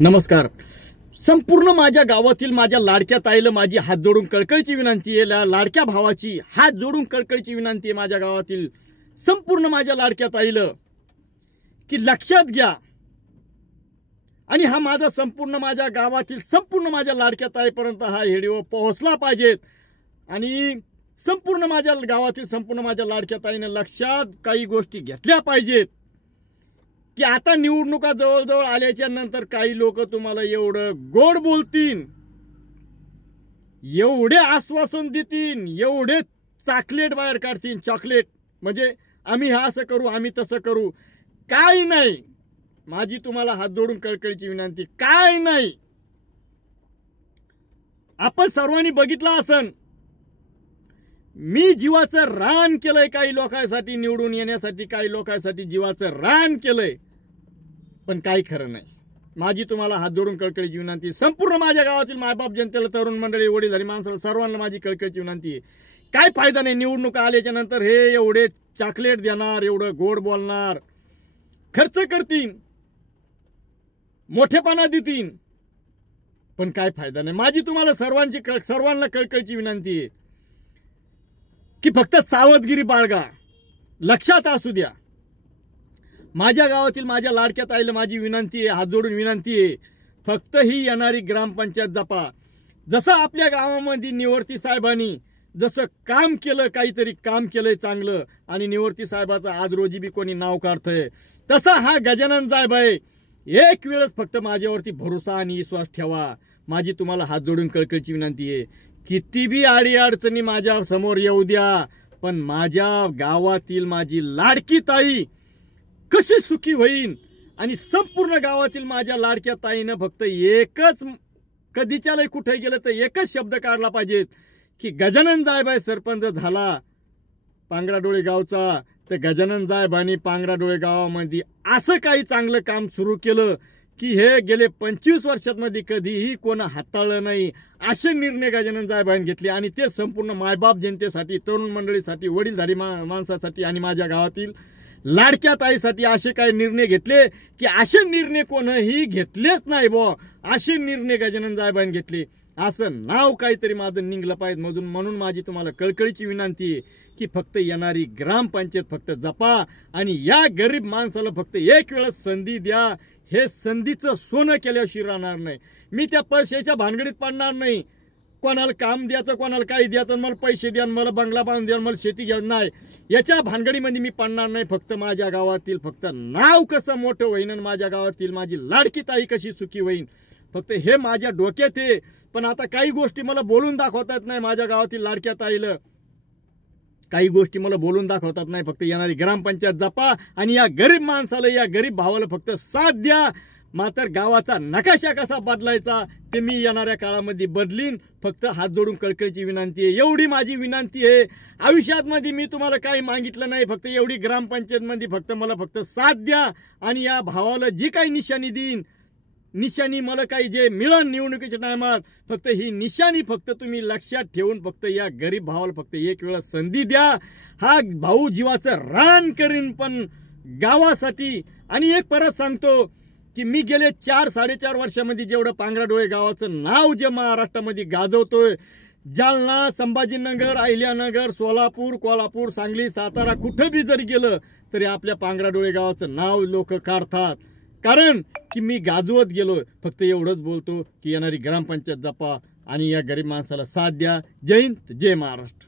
नमस्कार. संपूर्ण माझ्या गावातील माझ्या लाडक्या ताईला माझी हात जोडून कळकळीची विनंती आहे. लाडक्या भावाची हात जोडून कळकळीची विनंती आहे माझ्या गावातील संपूर्ण माझ्या लाडक्या ताईला की लक्षात घ्या. आणि हा माझा संपूर्ण माझ्या गावातील संपूर्ण माझ्या लाडक्या ताईपर्यंत हा व्हिडिओ पोहोचला पाहिजे. आणि संपूर्ण माझ्या गावातील संपूर्ण माझ्या लाडक्या ताईने लक्षात काही गोष्टी घेतल्या पाहिजेत की आता निवडणुका जवळजवळ आल्याच्या नंतर काही लोक तुम्हाला एवढं गोड बोलतील, एवढे आश्वासन देतील, एवढे चॉकलेट बाहेर काढतील. चॉकलेट म्हणजे आम्ही हा असं करू, आम्ही तसं करू. काय नाही. माझी तुम्हाला हात जोडून कळकळीची विनंती, काय नाही. आपण सर्वांनी बघितलं असन मी जीवाचं रान केलंय काही लोकांसाठी, निवडून येण्यासाठी काही लोकांसाठी जीवाचं रान केलंय, पण काही खरं नाही. माझी तुम्हाला हात जोडून कळकळीची विनंती, संपूर्ण माझ्या गावातील मायबाप जनतेला, तरुण मंडळी, वडीलधारी माणसाला सर्वांना माझी कळकळीची विनंती आहे. काय फायदा नाही निवडणुका आल्याच्या नंतर हे एवढे चॉकलेट देणार, एवढं गोड बोलणार, खर्च करतील, मोठेपणा देतील, पण काय फायदा नाही. माझी तुम्हाला सर्वांना कळकळीची विनंती आहे की फक्त सावधगिरी बाळगा. लक्षात असू द्या. माझ्या गावातील माझ्या लाडक्या ताईला माझी विनंती आहे, हात जोडून विनंती आहे, फक्त ही येणारी ग्रामपंचायत जपा. जसं आपल्या गावामध्ये निवर्ती साहेबांनी जसं काम केलं, काहीतरी काम केलंय चांगलं, आणि निवर्ती साहेबाचं आज रोजी बी कोणी नाव काढतंय, तसा हा गजानन साहेब आहे. एक वेळच फक्त माझ्यावरती भरोसा आणि विश्वास ठेवा. माझी तुम्हाला हात जोडून कळकळीची विनंती आहे. किती बी आडी अडचणी माझ्या समोर येऊ द्या, पण माझ्या गावातील माझी लाडकी ताई कशी सुखी होईल. आणि संपूर्ण गावातील माझ्या लाडक्या ताईनं फक्त एकच, कधीच्या लय कुठे गेलं तर एकच शब्द काढला पाहिजे की गजानन साहेब सरपंच झाला पांगराडोळे गावचा, तर गजानन साहेबांनी पांगराडोळे गावामध्ये असं काही चांगलं काम सुरू केलं की हे गेले 25 वर्षांमध्ये कधीही कोणा हाताळलं नाही. असे निर्णय गजानन साहेबांनी घेतले, आणि ते संपूर्ण मायबाप जनतेसाठी, तरुण मंडळीसाठी, वडीलधारी माणसासाठी आणि माझ्या गावातील लाडक्या ताईसाठी असे काही निर्णय घेतले की असे निर्णय कोणीही घेतलेच नाही बुवा. असे निर्णय गजानन साहेबांनी घेतले. असं नाव काहीतरी माझं निघलं पाहिजे मधून. म्हणून माझी तुम्हाला कळकळीची विनंती आहे की फक्त येणारी ग्रामपंचायत फक्त जपा, आणि या गरीब माणसाला फक्त एक वेळच संधी द्या. हे संधीचं सोनं केल्याशिवाय राहणार नाही. मी त्या पैशाच्या भानगडीत पडणार नाही. कोणाला काम द्यायचं, कोणाला काही द्यायचं, मला पैसे द्या, मला बंगला बांधून द्या, मला शेती घ्या, नाही, याच्या भानगडीमध्ये मी पडणार नाही. फक्त माझ्या गावातील फक्त नाव कसं मोठं होईन आणि माझ्या गावातील माझी लाडकी ताई कशी सुखी होईन, फक्त हे माझ्या डोक्यात आहे. पण आता काही गोष्टी मला बोलून दाखवतात नाही. माझ्या गावातील लाडक्या ताईला काही गोष्टी मला बोलून दाखवतात नाही. फक्त येणारी ग्रामपंचायत जपा, आणि या गरीब माणसाला, या गरीब भावाला फक्त साथ द्या. मात्र गावाचा नकाशा कसा बदलायचा ते मी येणाऱ्या काळामध्ये बदलीन. फक्त हात जोडून कळकळीची विनंती आहे, एवढी माझी विनंती आहे. आयुष्यामध्ये मी तुम्हाला काही मागितलं नाही, फक्त एवढी ग्रामपंचायतमध्ये फक्त मला फक्त साथ द्या. आणि या भावाला जी काही निशाणी देईन, निशाणी मला काही जे मिळन निवडणुकीच्या टायमात, फक्त ही निशाणी फक्त तुम्ही लक्षात ठेवून फक्त या गरीब भावाला फक्त एक वेळा संधी द्या. हा भाऊ जीवाचं रान करीन पण गावासाठी. आणि एक परत सांगतो की मी गेले 4-4.5 वर्षामध्ये जेवढं पांगराडोळे गावाचं नाव जे महाराष्ट्रामध्ये गाजवतोय, जालना, संभाजीनगर, अहिल्यानगर, सोलापूर, कोल्हापूर, सांगली, सातारा, कुठं बी जरी गेलं तरी आपल्या पांगराडोळे गावाचं नाव लोक काढतात. कारण की मी गाजवत गेलो. फक्त एवढंच बोलतो की येणारी ग्रामपंचायत जपा आणि या गरीब माणसाला साथ द्या. जय हिंद, जय महाराष्ट्र.